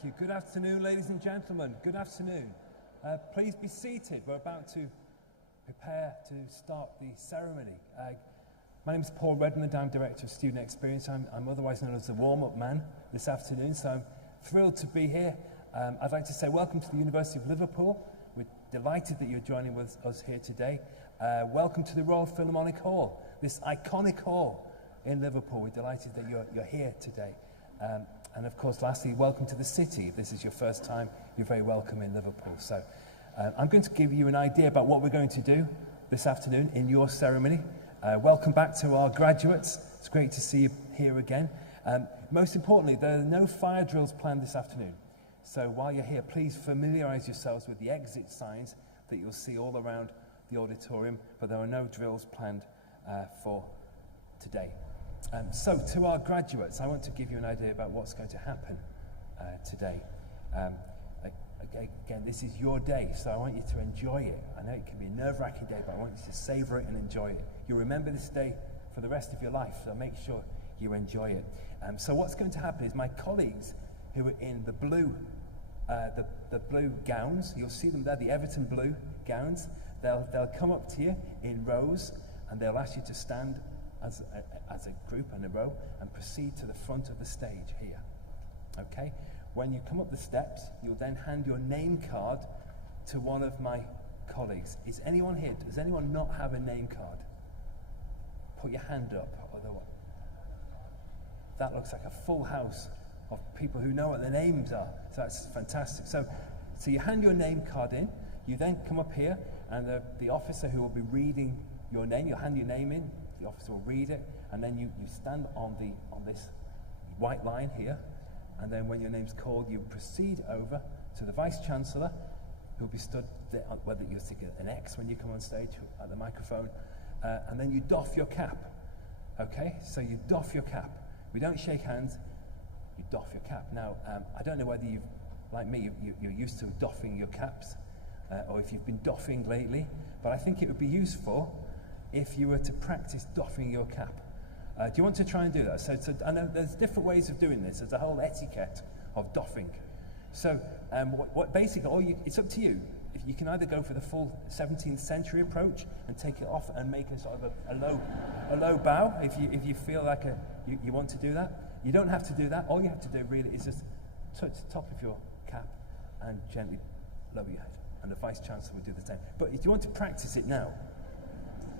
Thank you. Good afternoon, ladies and gentlemen. Good afternoon. Please be seated. We're about to prepare to start the ceremony. My name is Paul Redmond. I'm Director of Student Experience. I'm otherwise known as the warm-up man this afternoon, so I'm thrilled to be here. I'd like to say welcome to the University of Liverpool. We're delighted that you're joining with us here today. Welcome to the Royal Philharmonic Hall, this iconic hall in Liverpool. We're delighted that you're here today. And of course, lastly, welcome to the city. If this is your first time, you're very welcome in Liverpool. So I'm going to give you an idea about what we're going to do this afternoon in your ceremony. Welcome back to our graduates. It's great to see you here again. Most importantly, there are no fire drills planned this afternoon. So while you're here, please familiarise yourselves with the exit signs that you'll see all around the auditorium, but there are no drills planned for today. So to our graduates, I want to give you an idea about what's going to happen today. Again, this is your day, so I want you to enjoy it. I know it can be a nerve-wracking day, but I want you to savour it and enjoy it. You'll remember this day for the rest of your life, so make sure you enjoy it. So what's going to happen is my colleagues who are in the blue gowns, you'll see them there, the Everton blue gowns, they'll come up to you in rows, and they'll ask you to stand as a group in a row and proceed to the front of the stage here. Okay? When you come up the steps, you'll then hand your name card to one of my colleagues. Is anyone here? Does anyone not have a name card? Put your hand up. That looks like a full house of people who know what their names are. So that's fantastic. So you hand your name card in. You then come up here, and the officer who will be reading your name, you'll hand your name in. The officer will read it, and then you stand on this white line here, and then when your name's called, you proceed over to the Vice Chancellor, who'll be stood there, whether you stick an X when you come on stage at the microphone, and then you doff your cap. Okay, so you doff your cap. We don't shake hands. You doff your cap. Now, I don't know whether you've, like me, you're used to doffing your caps, or if you've been doffing lately, but I think it would be useful if you were to practice doffing your cap. Do you want to try and do that? So I know there's different ways of doing this. There's a whole etiquette of doffing. So basically, it's up to you. If you can either go for the full 17th century approach and take it off and make a sort of a low bow if you feel like you want to do that. You don't have to do that. All you have to do really is just touch the top of your cap and gently lower your head. And the Vice Chancellor will do the same. But if you want to practice it now,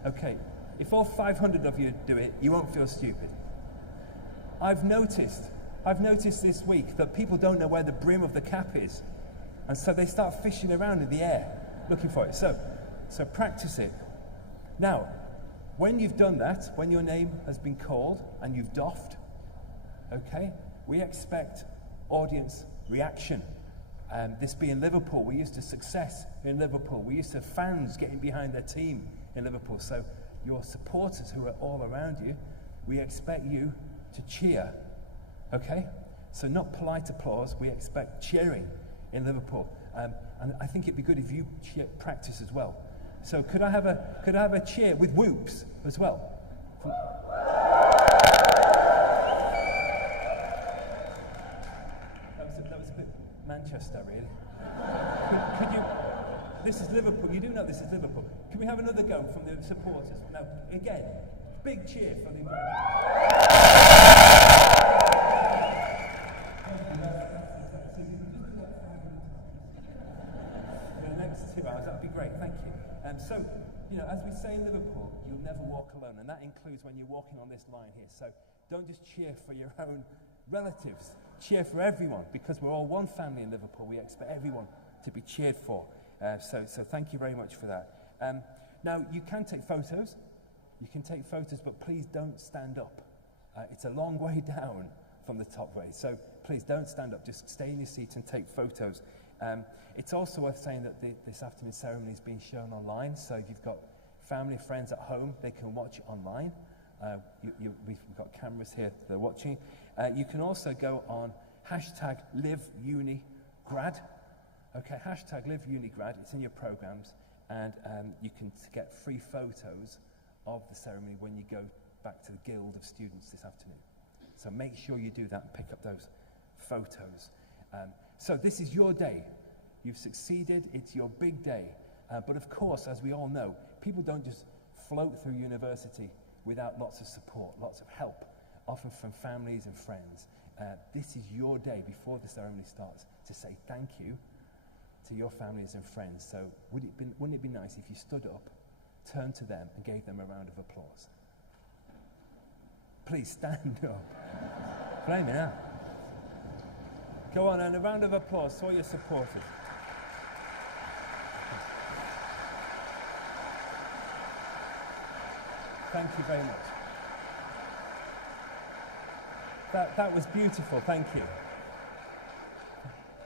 okay, if all 500 of you do it, you won't feel stupid. I've noticed this week that people don't know where the brim of the cap is, and so they start fishing around in the air looking for it. So practice it. Now, when you've done that, when your name has been called and you've doffed, okay, we expect audience reaction. This being Liverpool, we're used to success in Liverpool. We're used to fans getting behind their team in Liverpool. So your supporters who are all around you, we expect you to cheer, okay? So not polite applause, we expect cheering in Liverpool. And I think it'd be good if you practice as well. So could I have a cheer with whoops as well? That was a bit Manchester, really. Could you? This is Liverpool. You do know this is Liverpool. Can we have another go from the supporters? Now, again, big cheer for the... For the next 2 hours, that would be great. Thank you. So, as we say in Liverpool, you'll never walk alone, and that includes when you're walking on this line here. So don't just cheer for your own relatives. Cheer for everyone, because we're all one family in Liverpool. We expect everyone to be cheered for. So thank you very much for that. Now, you can take photos. You can take photos, but please don't stand up. It's a long way down from the top way, so please don't stand up. Just stay in your seat and take photos. It's also worth saying that this afternoon's ceremony is being shown online, so if you've got family, friends at home, they can watch it online. We've got cameras here that are watching. You can also go on #LiveUniGrad. Okay, #LiveUniGrad. It's in your programs, and you can get free photos of the ceremony when you go back to the Guild of Students this afternoon. So make sure you do that and pick up those photos. So this is your day. You've succeeded. It's your big day. But of course, as we all know, people don't just float through university without lots of support, lots of help, often from families and friends. This is your day before the ceremony starts to say thank you to your families and friends. So wouldn't it be nice if you stood up, turned to them, and gave them a round of applause? Please stand up. Blame me now. Go on, and a round of applause to all your supporters. Thank you very much. That was beautiful, thank you.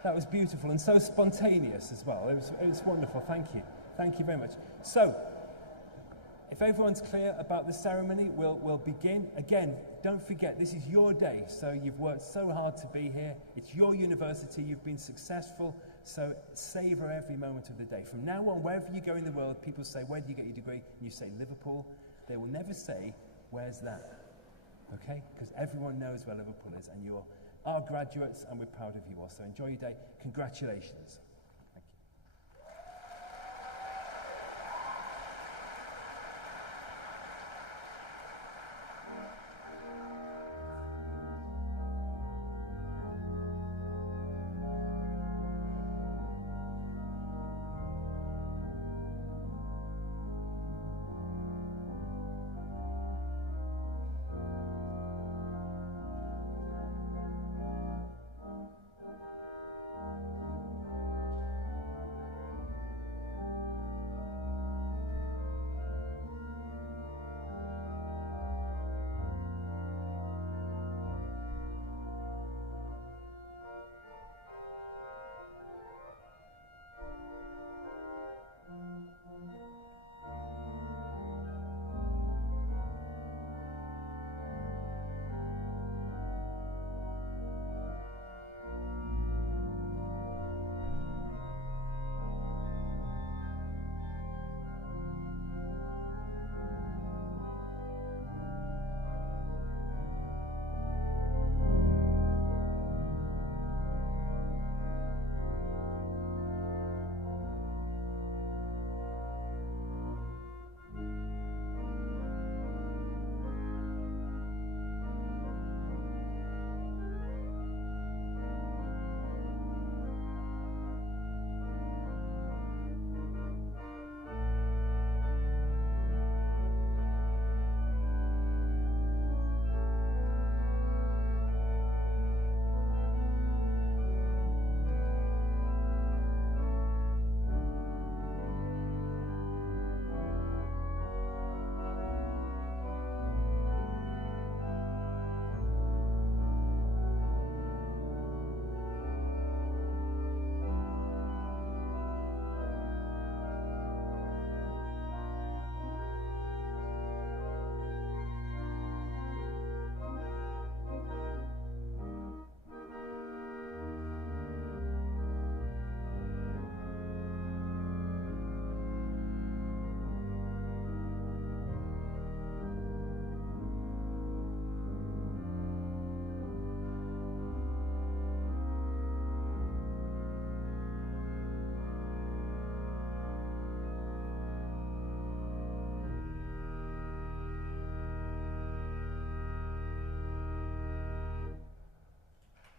That was beautiful and so spontaneous as well. It was wonderful, thank you. Thank you very much. So, if everyone's clear about the ceremony, we'll begin. Again, don't forget, this is your day, so you've worked so hard to be here. It's your university, you've been successful, so savor every moment of the day. From now on, wherever you go in the world, people say, where do you get your degree? And you say, Liverpool. They will never say, where's that? Okay? Because everyone knows where Liverpool is, and you're our graduates, and we're proud of you all. So enjoy your day. Congratulations. Thank you.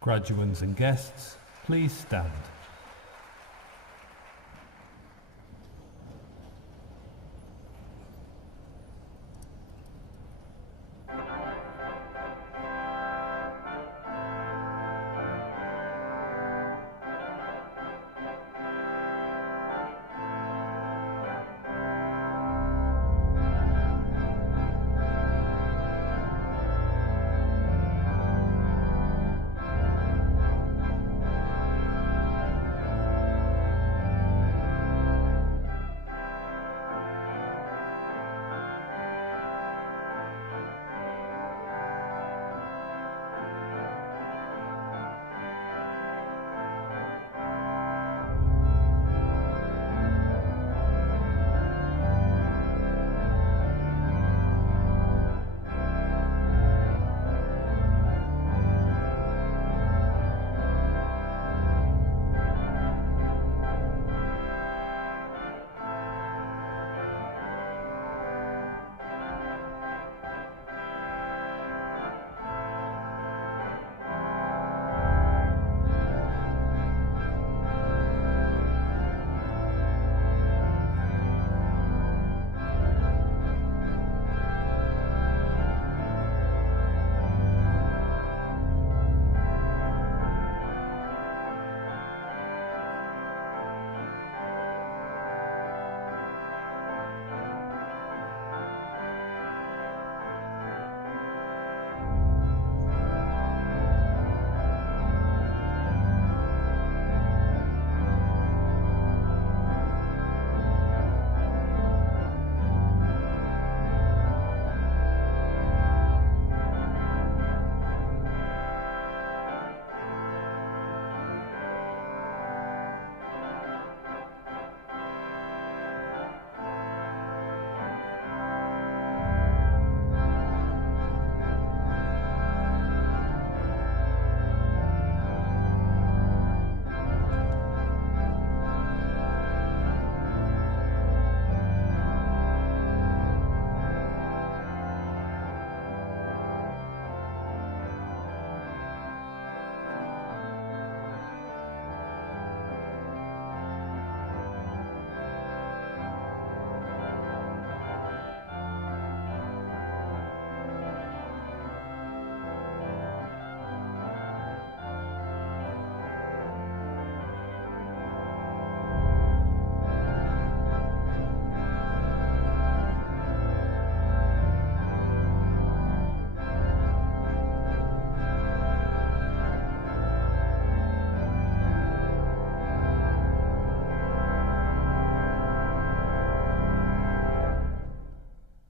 Graduands and guests, please stand.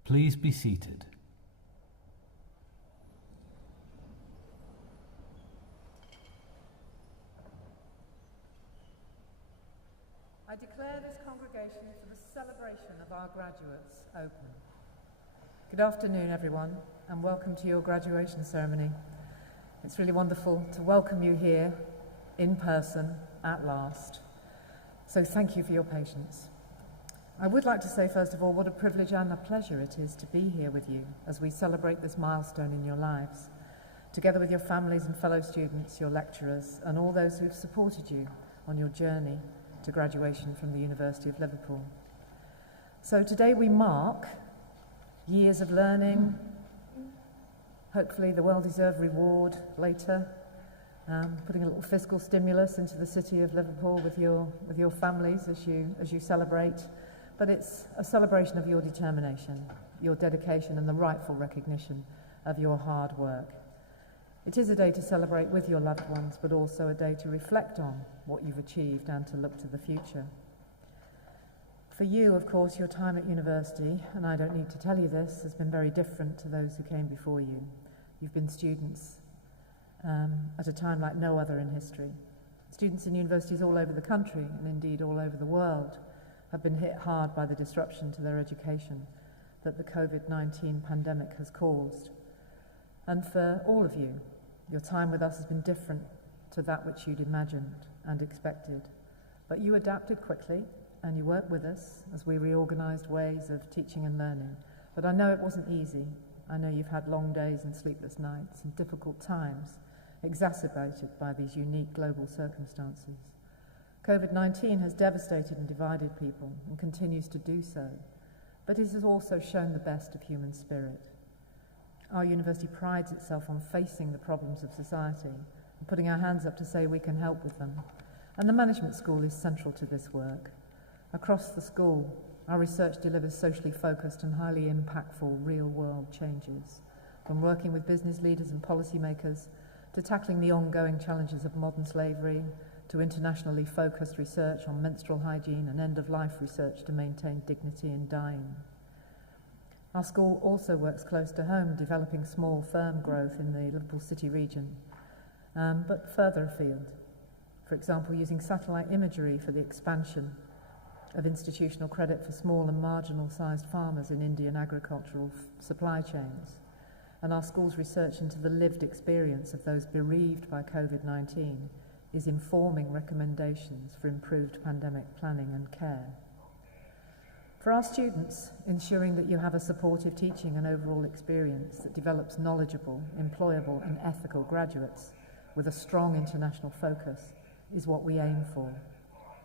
Please be seated. I declare this congregation for the celebration of our graduates open. Good afternoon, everyone, and welcome to your graduation ceremony. It's really wonderful to welcome you here in person at last. So thank you for your patience. I would like to say, first of all, what a privilege and a pleasure it is to be here with you as we celebrate this milestone in your lives, together with your families and fellow students, your lecturers, and all those who've supported you on your journey to graduation from the University of Liverpool. So today we mark years of learning, hopefully the well-deserved reward later, putting a little fiscal stimulus into the city of Liverpool with your families as you celebrate. But it's a celebration of your determination, your dedication, and the rightful recognition of your hard work. It is a day to celebrate with your loved ones, but also a day to reflect on what you've achieved and to look to the future. For you, of course, your time at university, and I don't need to tell you this, has been very different to those who came before you. You've been students at a time like no other in history. Students in universities all over the country, and indeed all over the world, have been hit hard by the disruption to their education that the COVID-19 pandemic has caused. And for all of you, your time with us has been different to that which you'd imagined and expected. But you adapted quickly, and you worked with us as we reorganised ways of teaching and learning. But I know it wasn't easy. I know you've had long days and sleepless nights and difficult times, exacerbated by these unique global circumstances. COVID-19 has devastated and divided people and continues to do so, but it has also shown the best of human spirit. Our university prides itself on facing the problems of society and putting our hands up to say we can help with them. And the management school is central to this work. Across the school, our research delivers socially focused and highly impactful real-world changes, from working with business leaders and policymakers to tackling the ongoing challenges of modern slavery, to internationally focused research on menstrual hygiene and end-of-life research to maintain dignity in dying. Our school also works close to home, developing small firm growth in the Liverpool City region, but further afield. For example, using satellite imagery for the expansion of institutional credit for small and marginal-sized farmers in Indian agricultural supply chains, and our school's research into the lived experience of those bereaved by COVID-19 is informing recommendations for improved pandemic planning and care. For our students, ensuring that you have a supportive teaching and overall experience that develops knowledgeable, employable and ethical graduates with a strong international focus is what we aim for.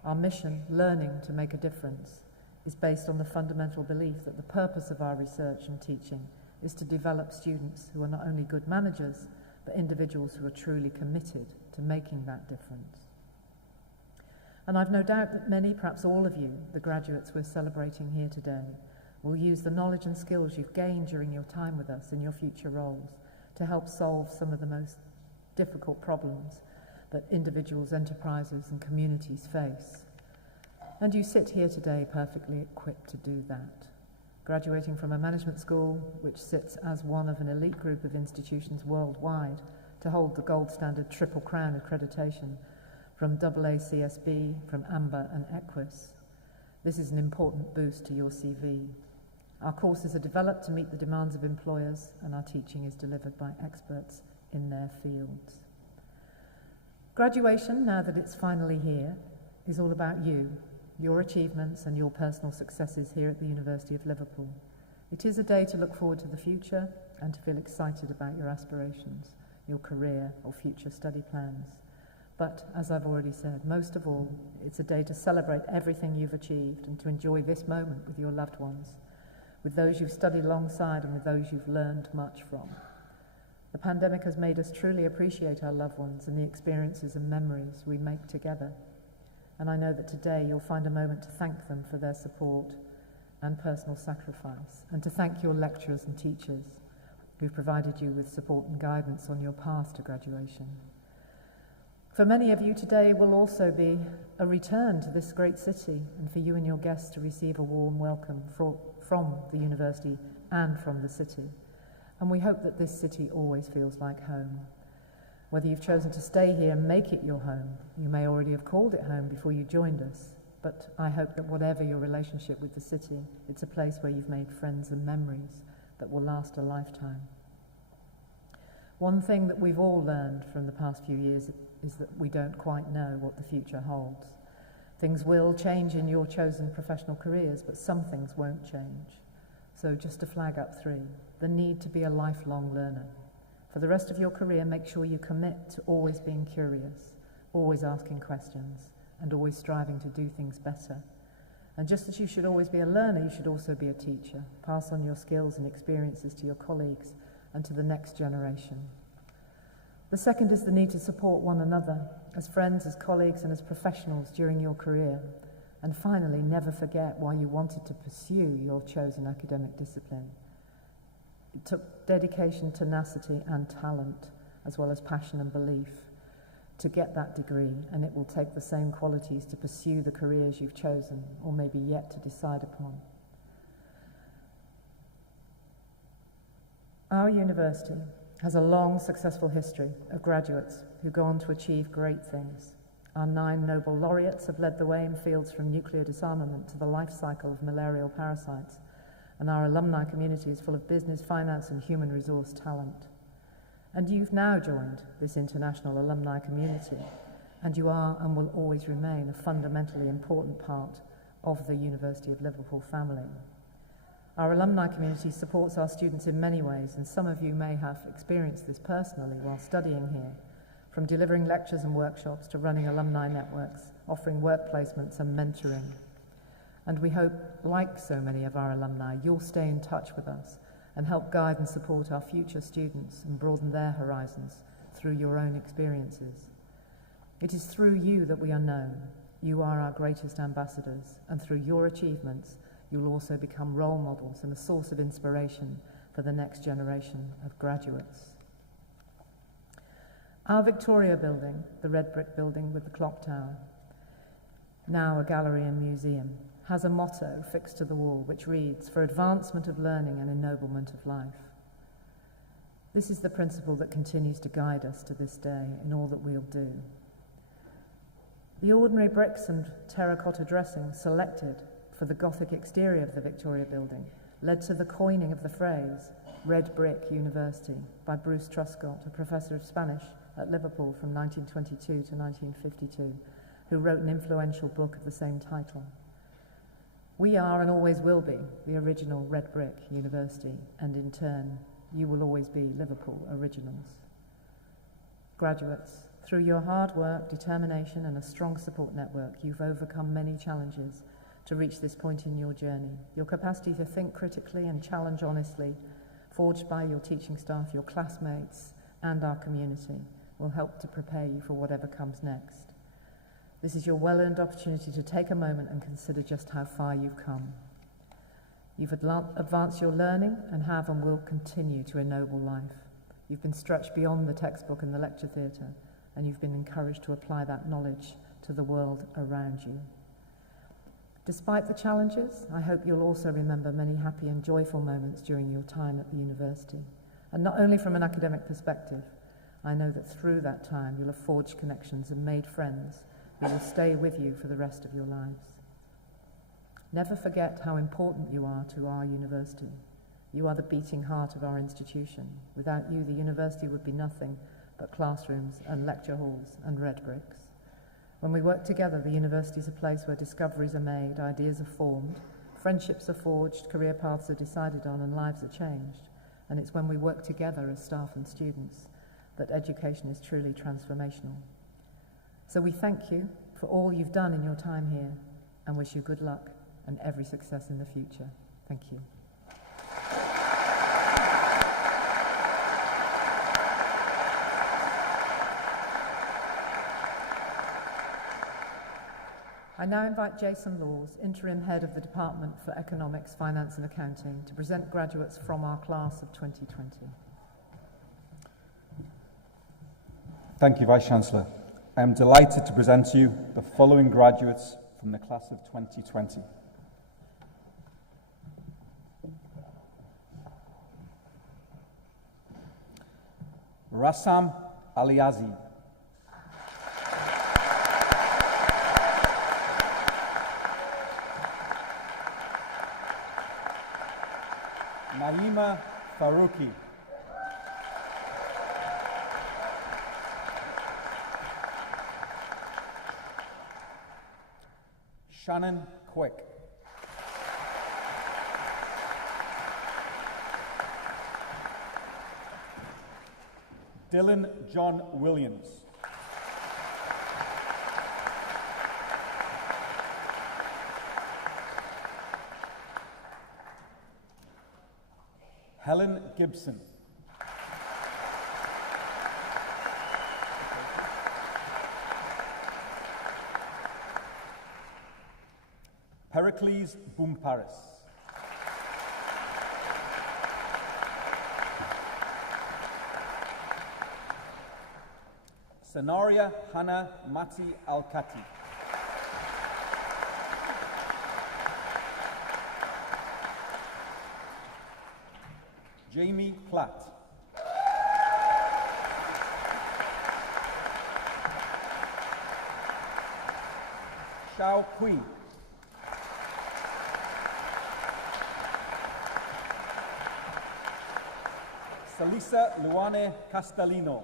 Our mission, learning to make a difference, is based on the fundamental belief that the purpose of our research and teaching is to develop students who are not only good managers, but individuals who are truly committed to making that difference. And I've no doubt that many, perhaps all of you, the graduates we're celebrating here today, will use the knowledge and skills you've gained during your time with us in your future roles to help solve some of the most difficult problems that individuals, enterprises and communities face. And you sit here today perfectly equipped to do that. Graduating from a management school which sits as one of an elite group of institutions worldwide to hold the gold standard Triple Crown accreditation from AACSB, from AMBER and EQUIS. This is an important boost to your CV. Our courses are developed to meet the demands of employers, and our teaching is delivered by experts in their fields. Graduation, now that it's finally here, is all about you, your achievements and your personal successes here at the University of Liverpool. It is a day to look forward to the future and to feel excited about your aspirations, your career or future study plans. But, as I've already said, most of all, it's a day to celebrate everything you've achieved and to enjoy this moment with your loved ones, with those you've studied alongside and with those you've learned much from. The pandemic has made us truly appreciate our loved ones and the experiences and memories we make together. And I know that today you'll find a moment to thank them for their support and personal sacrifice, and to thank your lecturers and teachers who've provided you with support and guidance on your path to graduation. For many of you, today will also be a return to this great city, and for you and your guests to receive a warm welcome from the university and from the city. And we hope that this city always feels like home. Whether you've chosen to stay here and make it your home, you may already have called it home before you joined us, but I hope that whatever your relationship with the city, it's a place where you've made friends and memories that will last a lifetime. One thing that we've all learned from the past few years is that we don't quite know what the future holds. Things will change in your chosen professional careers, but some things won't change. So just to flag up 3, the need to be a lifelong learner. For the rest of your career, make sure you commit to always being curious, always asking questions, and always striving to do things better. And just as you should always be a learner, you should also be a teacher. Pass on your skills and experiences to your colleagues and to the next generation. The second is the need to support one another as friends, as colleagues, and as professionals during your career. And finally, never forget why you wanted to pursue your chosen academic discipline. It took dedication, tenacity, and talent, as well as passion and belief, to get that degree, and it will take the same qualities to pursue the careers you've chosen, or maybe yet to decide upon. Our university has a long, successful history of graduates who go on to achieve great things. Our 9 Nobel laureates have led the way in fields from nuclear disarmament to the life cycle of malarial parasites, and our alumni community is full of business, finance, and human resource talent. And you've now joined this international alumni community, and you are and will always remain a fundamentally important part of the University of Liverpool family. Our alumni community supports our students in many ways, and some of you may have experienced this personally while studying here, from delivering lectures and workshops to running alumni networks, offering work placements and mentoring. And we hope, like so many of our alumni, you'll stay in touch with us and help guide and support our future students and broaden their horizons through your own experiences. It is through you that we are known. You are our greatest ambassadors, and through your achievements, you'll also become role models and a source of inspiration for the next generation of graduates. Our Victoria building, the red brick building with the clock tower, now a gallery and museum, has a motto fixed to the wall which reads, "For advancement of learning and ennoblement of life." This is the principle that continues to guide us to this day in all that we'll do. The ordinary bricks and terracotta dressing selected for the Gothic exterior of the Victoria building led to the coining of the phrase "Red Brick University" by Bruce Truscott, a professor of Spanish at Liverpool from 1922 to 1952, who wrote an influential book of the same title. We are and always will be the original Red Brick University, and in turn, you will always be Liverpool originals. Graduates, through your hard work, determination, and a strong support network, you've overcome many challenges to reach this point in your journey. Your capacity to think critically and challenge honestly, forged by your teaching staff, your classmates, and our community, will help to prepare you for whatever comes next. This is your well-earned opportunity to take a moment and consider just how far you've come. You've advanced your learning and have and will continue to ennoble life. You've been stretched beyond the textbook and the lecture theatre, and you've been encouraged to apply that knowledge to the world around you. Despite the challenges, I hope you'll also remember many happy and joyful moments during your time at the university. And not only from an academic perspective, I know that through that time you'll have forged connections and made friends who will stay with you for the rest of your lives. Never forget how important you are to our university. You are the beating heart of our institution. Without you, the university would be nothing but classrooms and lecture halls and red bricks. When we work together, the university is a place where discoveries are made, ideas are formed, friendships are forged, career paths are decided on, and lives are changed. And it's when we work together as staff and students that education is truly transformational. So we thank you for all you've done in your time here and wish you good luck and every success in the future. Thank you. I now invite Jason Laws, Interim Head of the Department for Economics, Finance and Accounting, to present graduates from our class of 2020. Thank you, Vice-Chancellor. I am delighted to present to you the following graduates from the class of 2020. Rassam Aliazi. Naima Faruqi. Shannon Quick. Dylan John Williams. Helen Gibson. Pericles Boomparis. Sanaria Hannah Mati Alkati. Jamie Platt. Xiao Kui. Salisa Luane Castellino.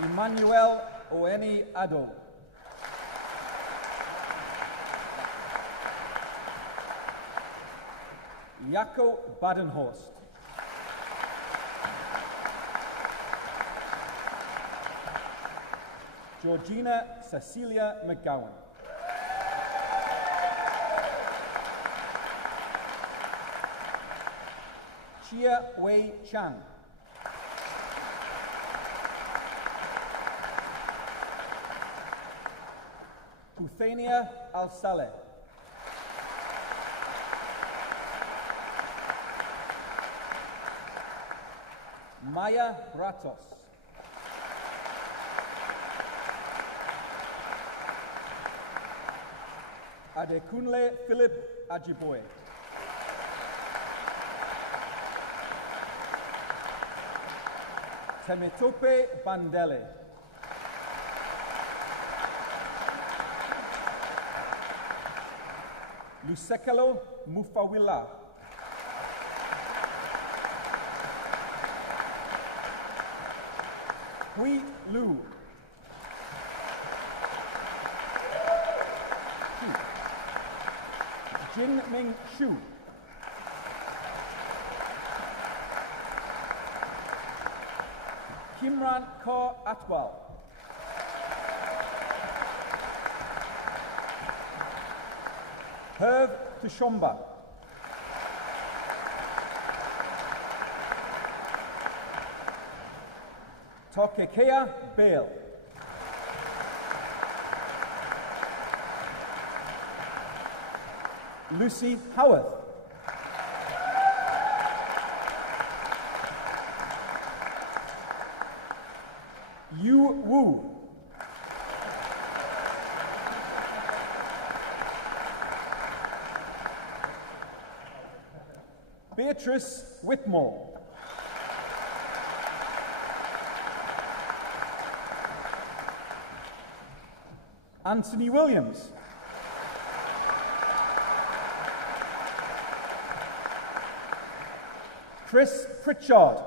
Emmanuel Oeni Ado. Jaco Badenhorst. Georgina Cecilia McGowan. Chia Wei Chang. Euthania Al-Saleh. Maya Bratos. Adekunle Philip Ajiboye. Temitope Bandele. Lusekalo Mufawila. Hui Lu. Jin Ming Shu. Kimran Kaur Atwal. Herv Tushomba. Tokekea Bale. Lucy Howarth. Yu Wu. Beatrice Whitmore. Anthony Williams. Chris Pritchard.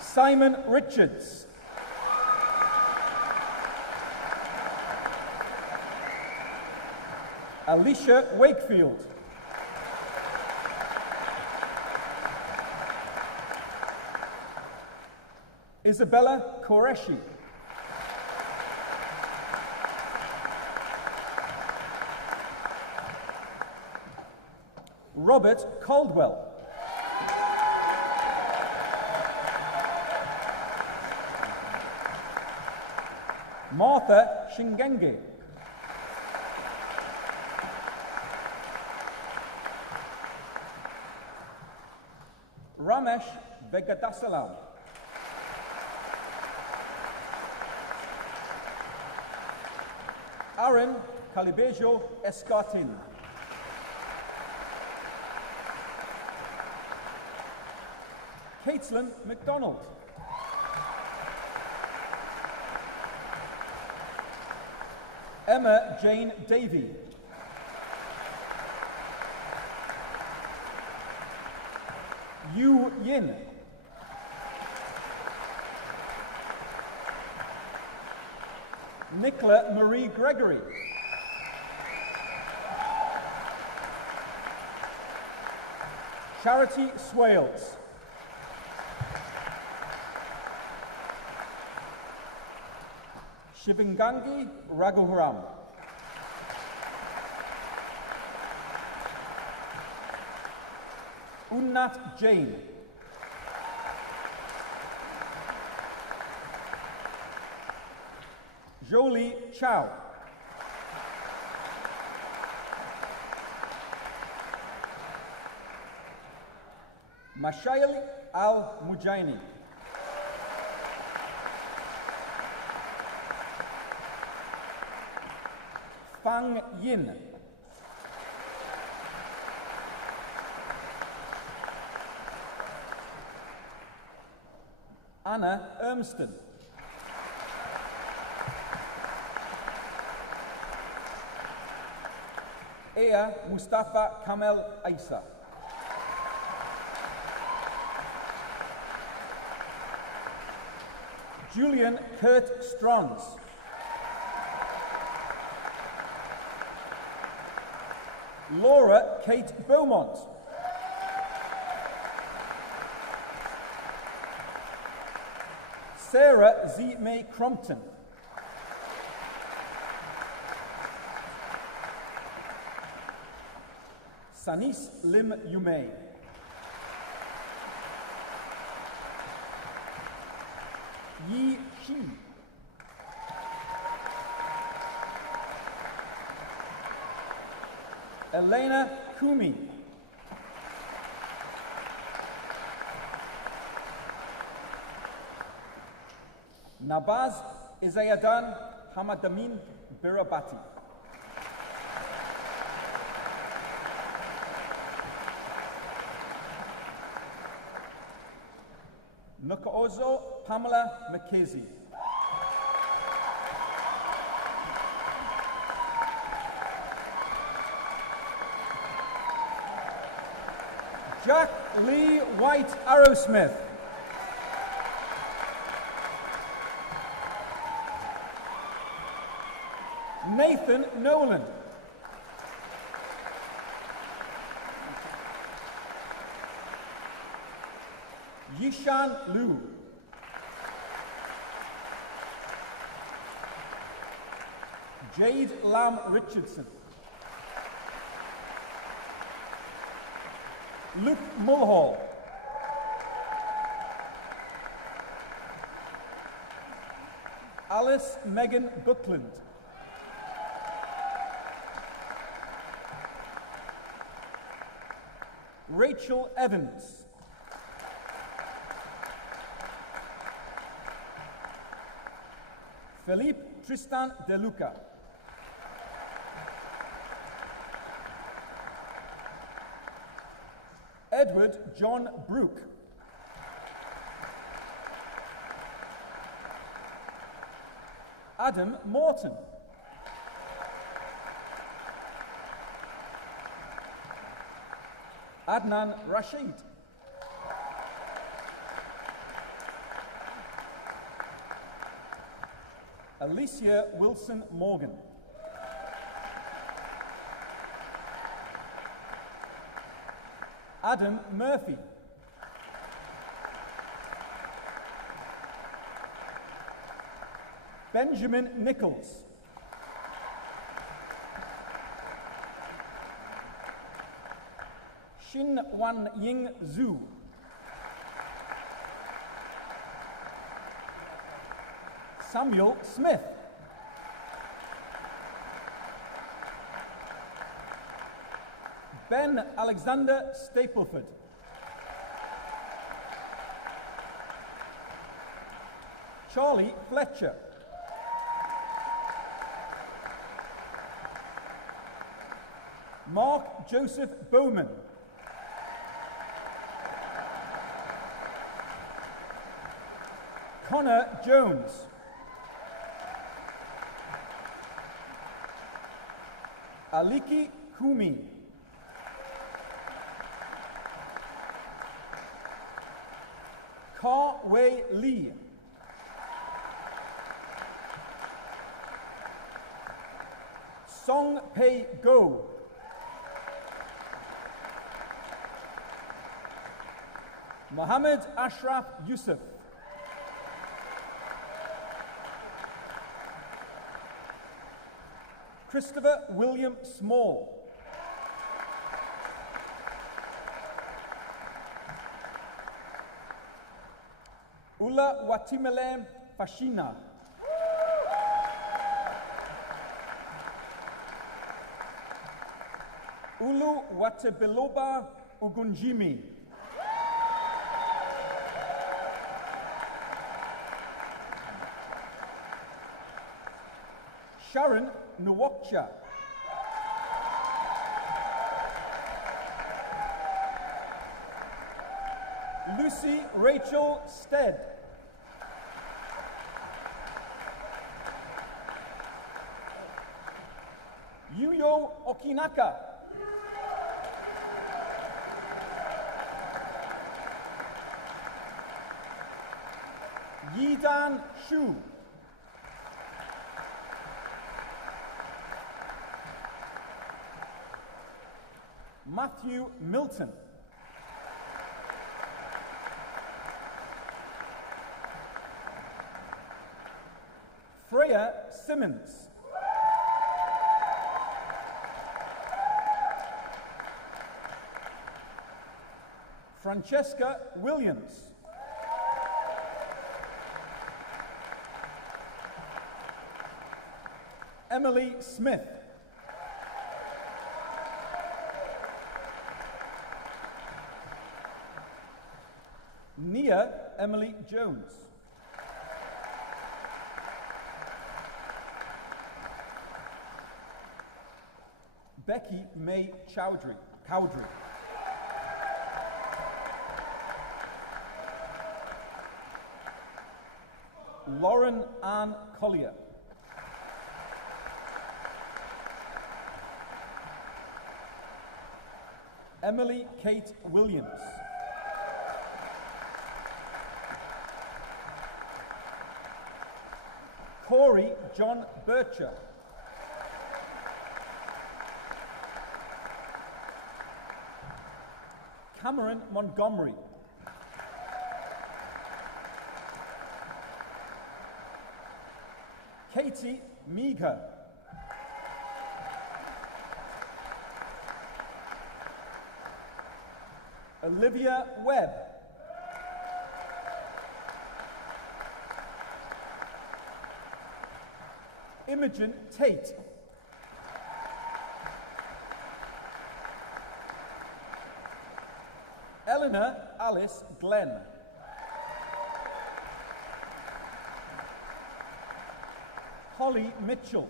Simon Richards. Alicia Wakefield. Isabella Qureshi. Robert Caldwell. Martha Shingenge. Ramesh Vegadasalam. Aaron Calibejo Escartin. Caitlin MacDonald. Emma Jane Davey. Yu Yin. Nicola Marie Gregory. Charity Swales. Shivangangi Raghuram. Unnat Jain. Jolie Chow. Mashail Al-Mujaini. Fang Yin. Anna Ermston. Aya Mustafa Kamel Aisa. Julian Kurt Strons. Laura Kate Beaumont. Sarah Z. May Crompton. Sanis Lim Yumei. Yi Shi. Elena Kumi. Nabaz Izayadan Hamadamin Birabati. Nukaozo Pamela McKenzie. Jack Lee White Arrowsmith. Nathan Nolan. Yishan Liu. Jade Lam Richardson. Luke Mulhall. Alice Megan Buckland. Rachel Evans. Philippe Tristan De Luca. Edward John Brooke. Adam Morton. Adnan Rashid. Alicia Wilson Morgan. Adam Murphy. Benjamin Nichols. Xin Wan Ying Zhu. Samuel Smith. Ben Alexander Stapleford. Charlie Fletcher. Mark Joseph Bowman. Connor Jones. Aliki Kumi. Ka Wei Lee. Song Pei Go. Mohammed Ashraf Yusuf. Christopher William Small. Ula Watimele Fashina. Ulu Watebeloba Ugunjimi. Sharon Nwokcha. Lucy Rachel Stead. Yuyo Okinaka. Yidan Shu. Matthew Milton. Freya Simmons. Francesca Williams. Emily Smith. Nia Emily Jones. Becky May Cowdrey. Lauren Ann Collier. Emily Kate Williams. Corey John Bircher. Cameron Montgomery. Katie Meager. Olivia Webb. Imogen Tate. Eleanor Alice Glenn. Holly Mitchell.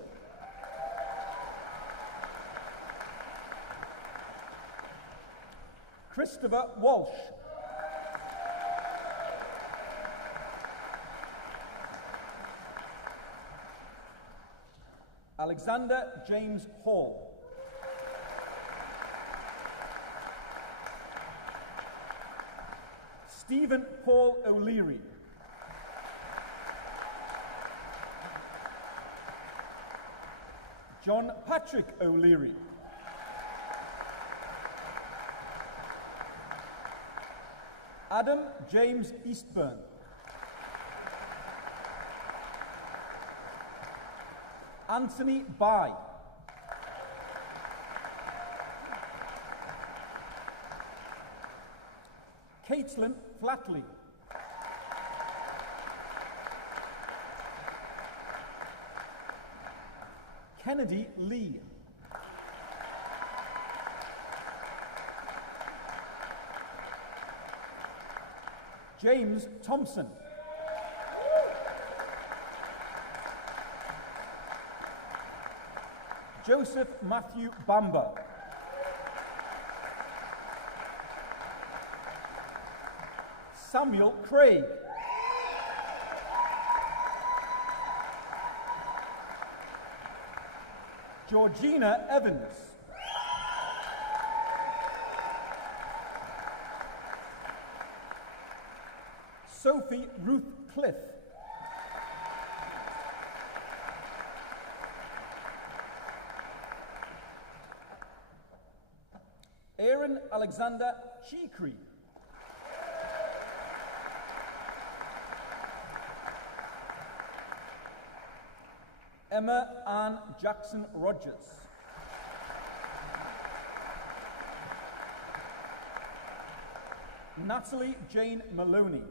Christopher Walsh. Alexander James Hall. Stephen Paul O'Leary. John Patrick O'Leary. Adam James Eastburn. Anthony Bai. Caitlin Flatley. Kennedy Lee. James Thompson. Joseph Matthew Bamba. Samuel Craig. Georgina Evans. Sophie Ruth Cliff. Aaron Alexander Chikri. Emma Ann Jackson Rogers. Natalie Jane Maloney.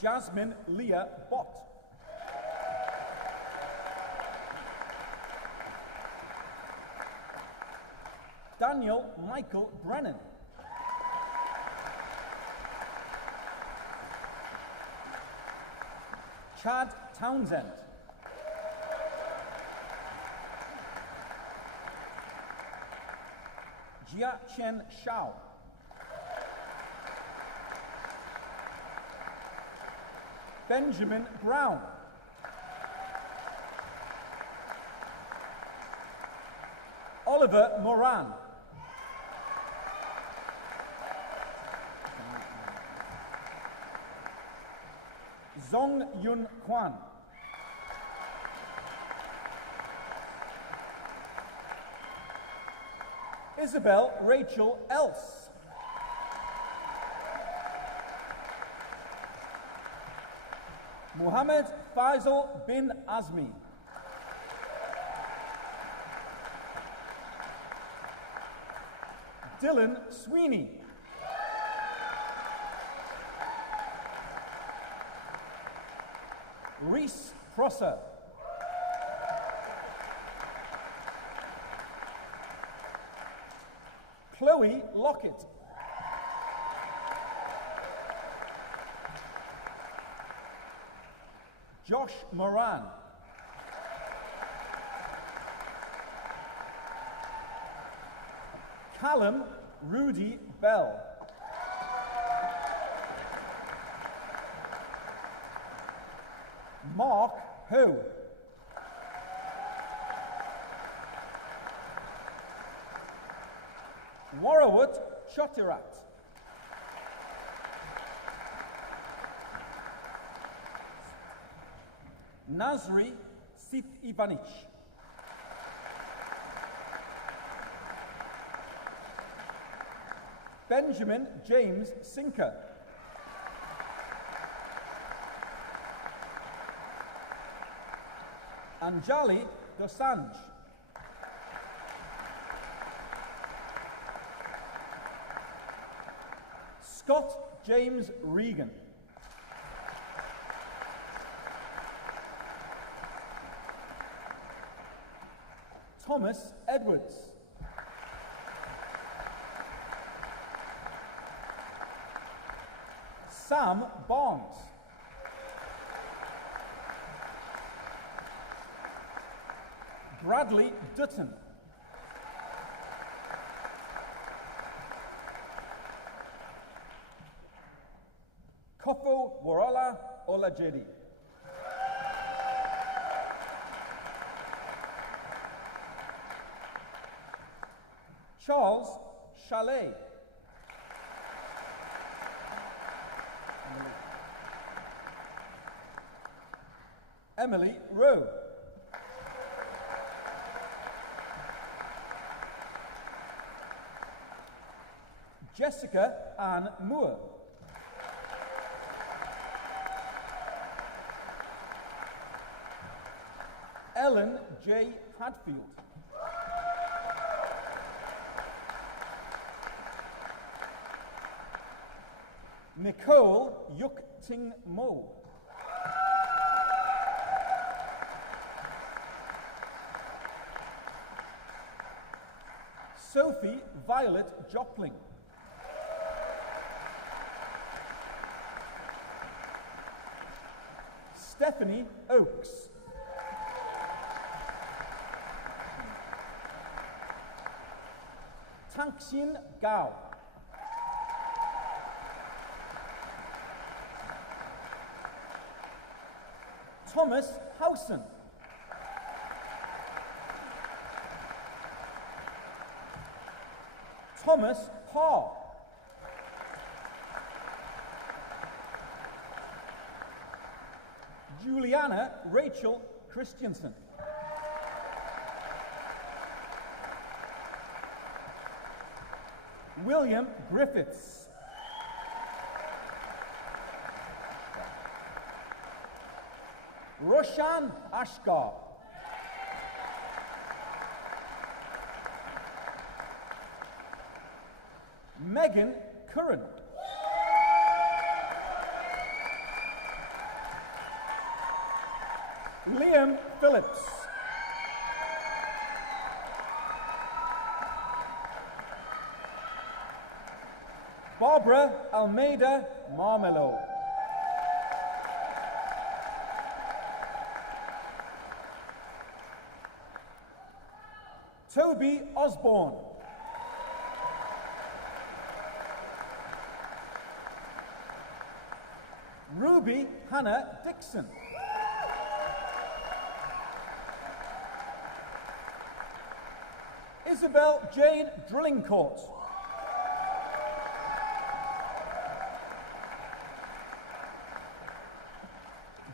Jasmine Leah Bott. Daniel Michael Brennan. Chad Townsend. Jia Chen Shao. Benjamin Brown. Oliver Moran. Zong Yun Kwan. Isabel Rachel Else. Muhammad Faisal bin Azmi. Dylan Sweeney. Reese Prosser. Chloe Lockett. Josh Moran. Callum Rudy Bell. Mark Ho. Warrawut Chotirat. Nazri Sith Ivanich. Benjamin James Sinker. Anjali Dosanjh. Scott James Regan. Thomas Edwards. Sam Barnes. Bradley Dutton. Kofo Warala Olajedi. Charles Chalet. Emily Rowe. Jessica Ann Moore. Ellen J. Hadfield. Nicole Yuk Ting Mo. Sophie Violet Jopling. Stephanie Oakes. Changxin Gao. Thomas Housen. Thomas Parr. Juliana Rachel Christiansen. William Griffiths. Roshan Ashgar. Megan Curran. Liam Phillips. Barbara Almeida Marmelo. Toby Osborne. Ruby Hannah Dixon. Isabel Jane Drillingcourt.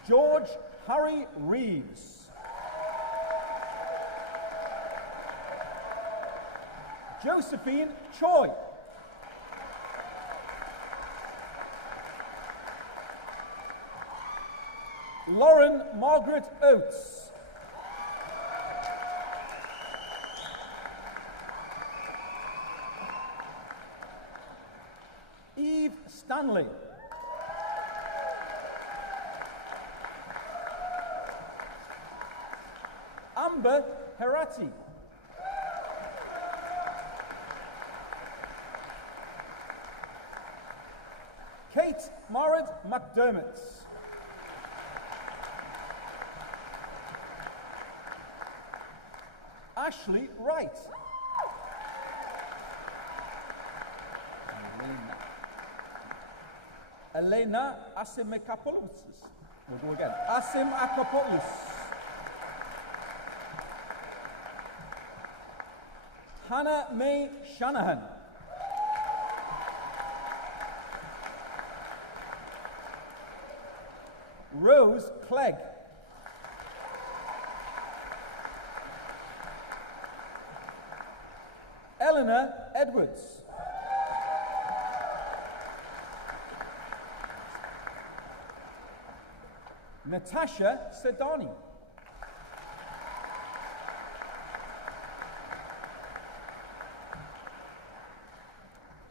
George Harry Reeves. Josephine Choi. Lauren Margaret Oates. Eve Stanley. Amber Herati. Kate Marad McDermott. Ashley Wright. Elena Asimikopoulos. We'll go again. Asimikopoulos. Hannah May Shanahan. Rose Clegg. Eleanor Edwards. Natasha Sedani.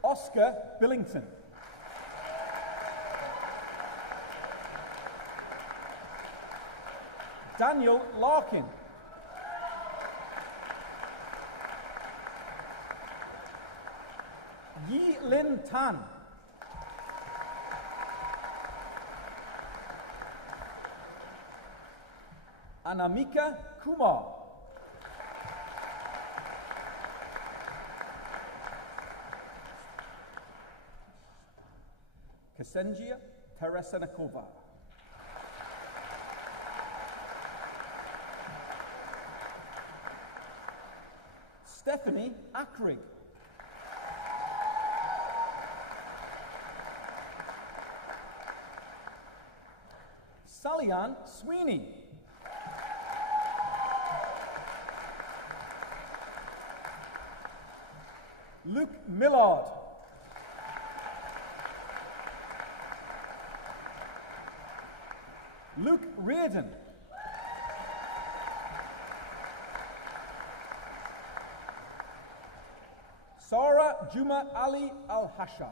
Oscar Billington. Daniel Larkin. Yi Lin Tan. Anamika Kumar. Kasenjia Teresanakova. Stephanie Ackrig. Sallyanne Sweeney. Luke Millard. Luke Reardon. Sarah Juma Ali Al-Hasha.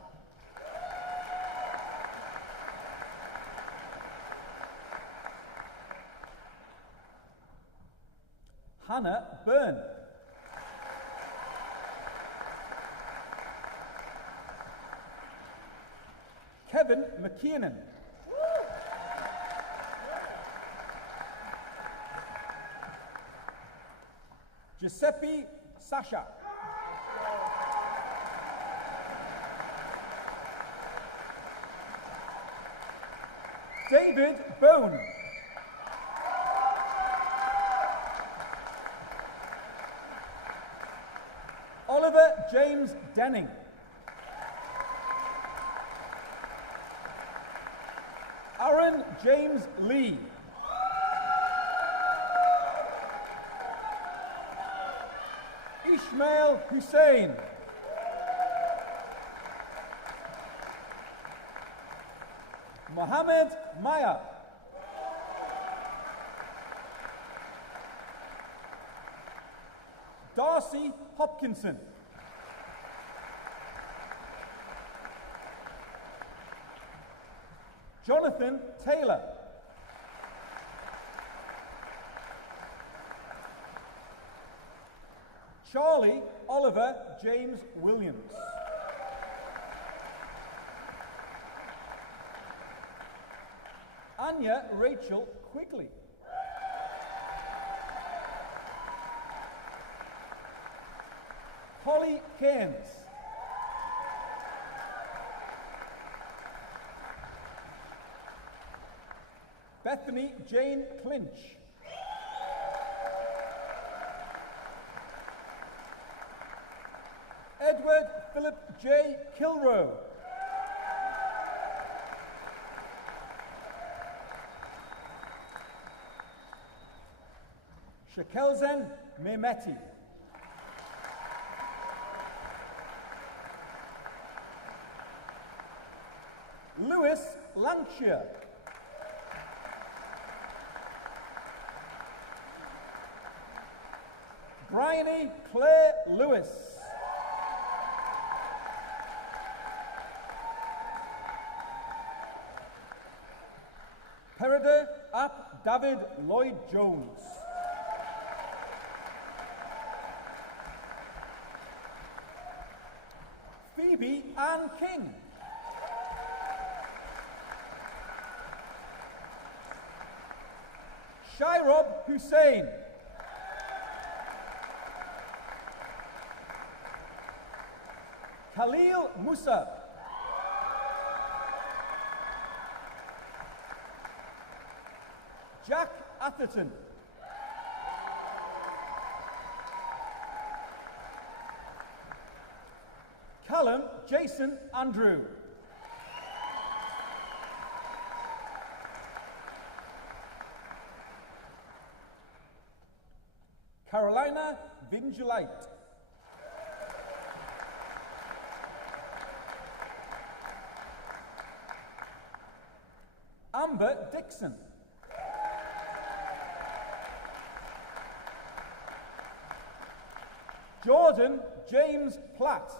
Hannah Byrne. Kevin McKiernan. Giuseppe Sasha. David Bone. Oliver James Denning. Aaron James Lee. Ishmael Hussein. Mohammed Maya. Darcy Hopkinson. Jonathan Taylor. Charlie Oliver James Williams. Anya Rachel Quigley. Holly Keynes. Bethany Jane Clinch. Edward Philip J. Kilroe. Shakelzen Mehmeti. Lewis Lancashire. Bryony Claire Lewis. Perida Ap David Lloyd Jones. Phoebe Ann King. Shairob Hussein. Khalil Musa. Jack Atherton. Callum Jason Andrew. Carolina Vingilite. Amber Dixon. Jordan James Platt.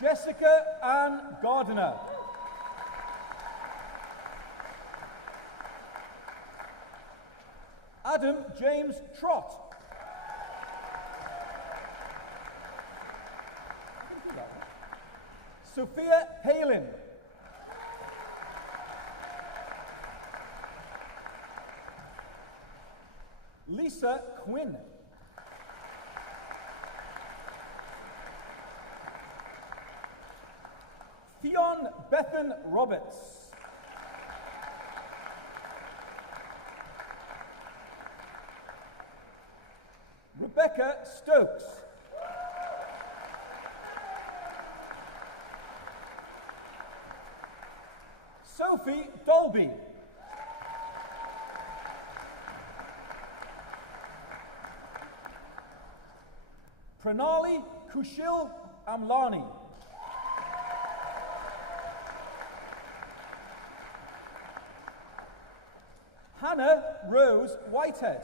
Jessica Ann Gardiner. Adam James Trott. Sophia Palin. Lisa Quinn. Theon Bethan Roberts. Rebecca Stokes. Sophie Dolby. Pranali Kushil Amlani. Hannah Rose Whitehead.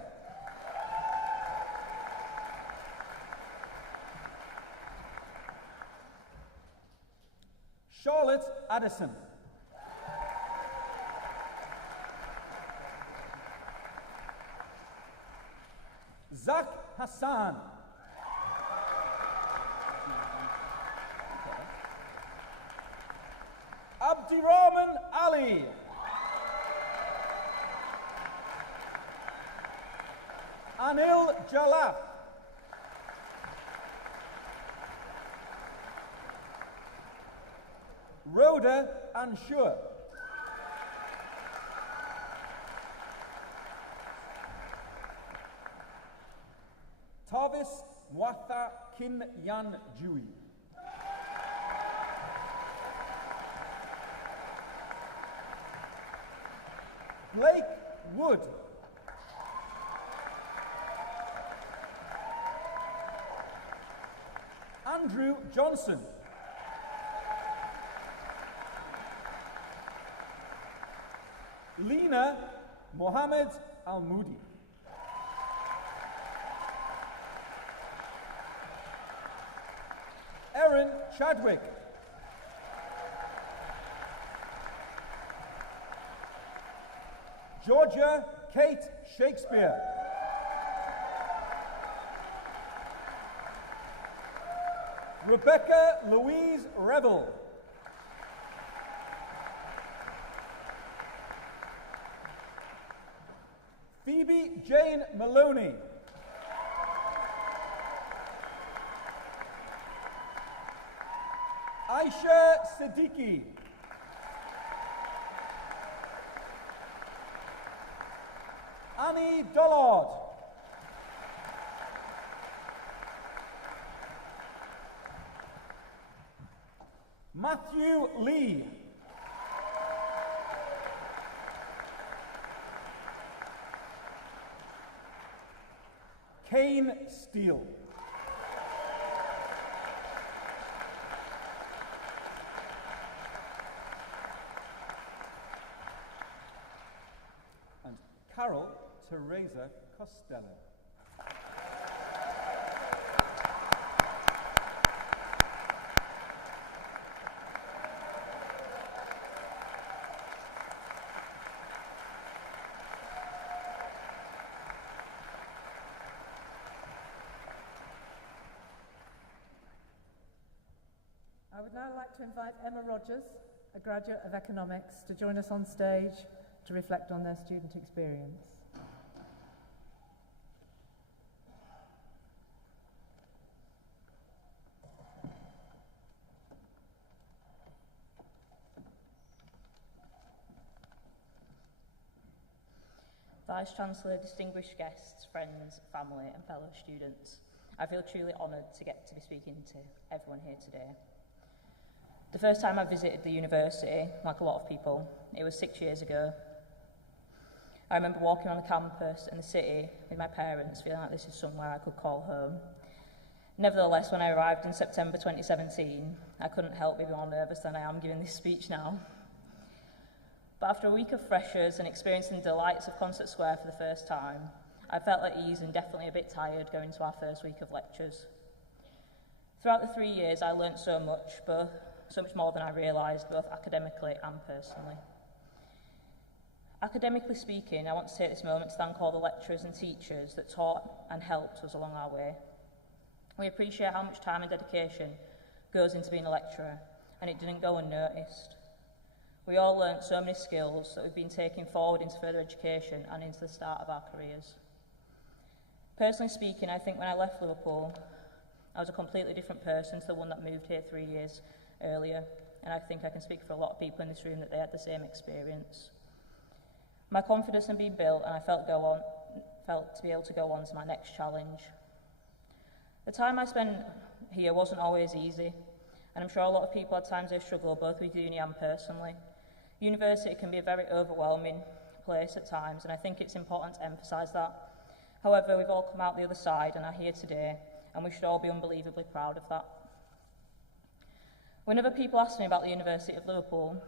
Charlotte Addison. Zach Hassan. Abdirahman Ali. Anil Jalaf. Rhoda Ansure. Tarvis Mwatha Kin Yan Jui. Blake Wood. Andrew Johnson. Lena Mohammed Al-Moudi. Erin Chadwick. Georgia Kate Shakespeare. Rebecca Louise Revel. Phoebe Jane Maloney. Aisha Siddiqui. Annie Dollard. Matthew Lee. Kane Steele. And Carol Teresa Costello. I would now like to invite Emma Rogers, a graduate of economics, to join us on stage to reflect on their student experience. Vice-Chancellor, distinguished guests, friends, family and fellow students, I feel truly honoured to get to be speaking to everyone here today. The first time I visited the university, like a lot of people, it was 6 years ago. I remember walking on the campus in the city with my parents, feeling like this is somewhere I could call home. Nevertheless, when I arrived in September 2017, I couldn't help but be more nervous than I am giving this speech now. But after a week of freshers and experiencing the delights of Concert Square for the first time, I felt at ease and definitely a bit tired going to our first week of lectures. Throughout the 3 years, I learnt so much more than I realised, both academically and personally. Academically speaking, I want to take this moment to thank all the lecturers and teachers that taught and helped us along our way. We appreciate how much time and dedication goes into being a lecturer, and it didn't go unnoticed. We all learnt so many skills that we've been taking forward into further education and into the start of our careers. Personally speaking, I think when I left Liverpool, I was a completely different person to the one that moved here 3 years earlier, and I think I can speak for a lot of people in this room that they had the same experience. My confidence had been built, and I felt to be able to go on to my next challenge. The time I spent here wasn't always easy, and I'm sure a lot of people had times they struggle both with uni and personally. University can be a very overwhelming place at times, and I think it's important to emphasise that. However, we've all come out the other side and are here today, and we should all be unbelievably proud of that. Whenever people ask me about the University of Liverpool,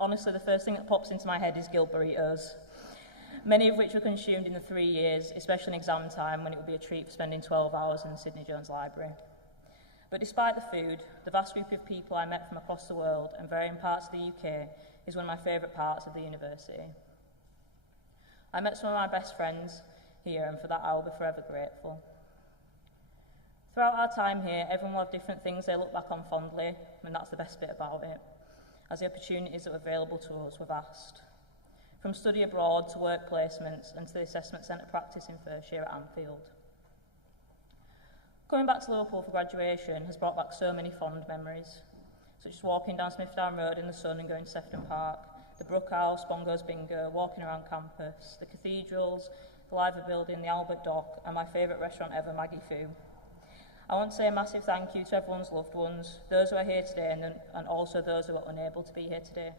honestly the first thing that pops into my head is guilt burritos, many of which were consumed in the 3 years, especially in exam time when it would be a treat for spending 12 hours in the Sydney Jones Library. But despite the food, the vast group of people I met from across the world and varying parts of the UK is one of my favourite parts of the university. I met some of my best friends here, and for that I will be forever grateful. Throughout our time here, everyone will have different things they look back on fondly, and that's the best bit about it, as the opportunities that were available to us were vast. From study abroad to work placements and to the assessment centre practice in first year at Anfield. Coming back to Liverpool for graduation has brought back so many fond memories. such as walking down Smithdown Road in the sun and going to Sefton Park, the Brook House, Bongo's Bingo, walking around campus, the cathedrals, the Liver Building, the Albert Dock, and my favourite restaurant ever, Maggie Foo. I want to say a massive thank you to everyone's loved ones, those who are here today and also those who are unable to be here today,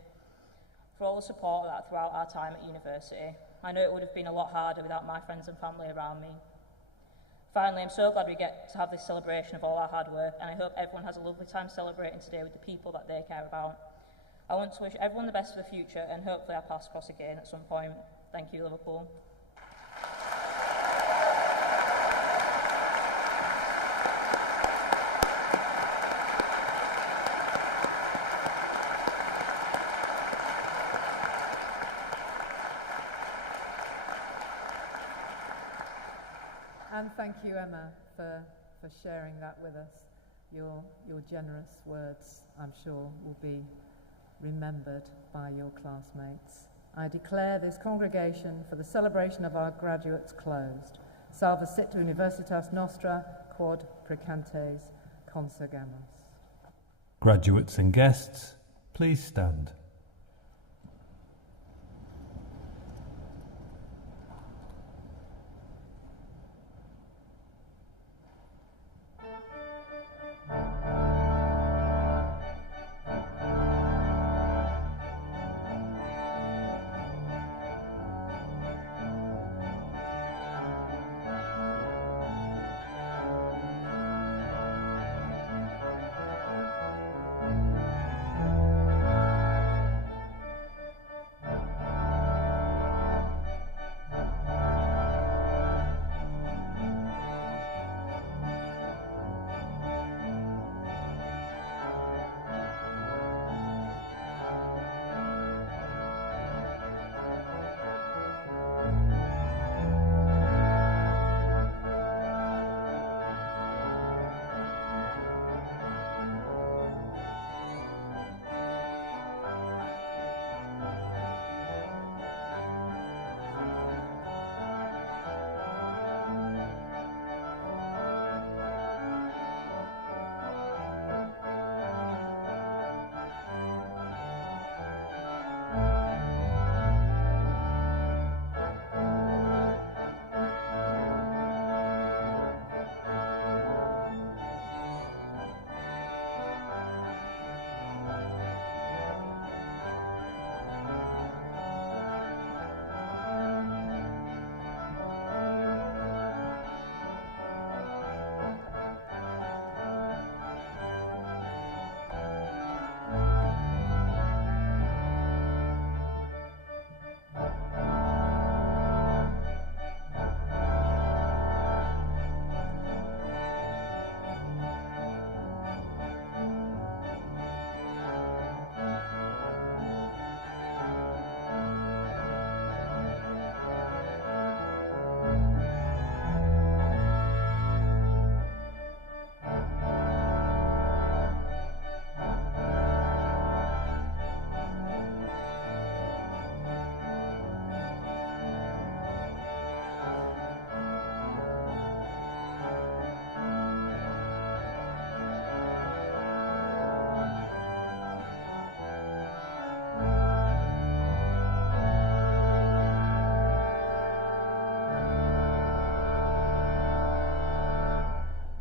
for all the support of that throughout our time at university. I know it would have been a lot harder without my friends and family around me. Finally, I'm so glad we get to have this celebration of all our hard work, and I hope everyone has a lovely time celebrating today with the people that they care about. I want to wish everyone the best for the future, and hopefully our paths cross again at some point. Thank you, Liverpool. And thank you, Emma, for sharing that with us. Your generous words, I'm sure, will be remembered by your classmates. I declare this congregation for the celebration of our graduates closed. Salve sit Universitas Nostra, quod precantes consurgamus. Graduates and guests, please stand.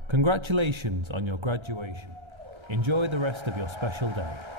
Congratulations on your graduation. Enjoy the rest of your special day.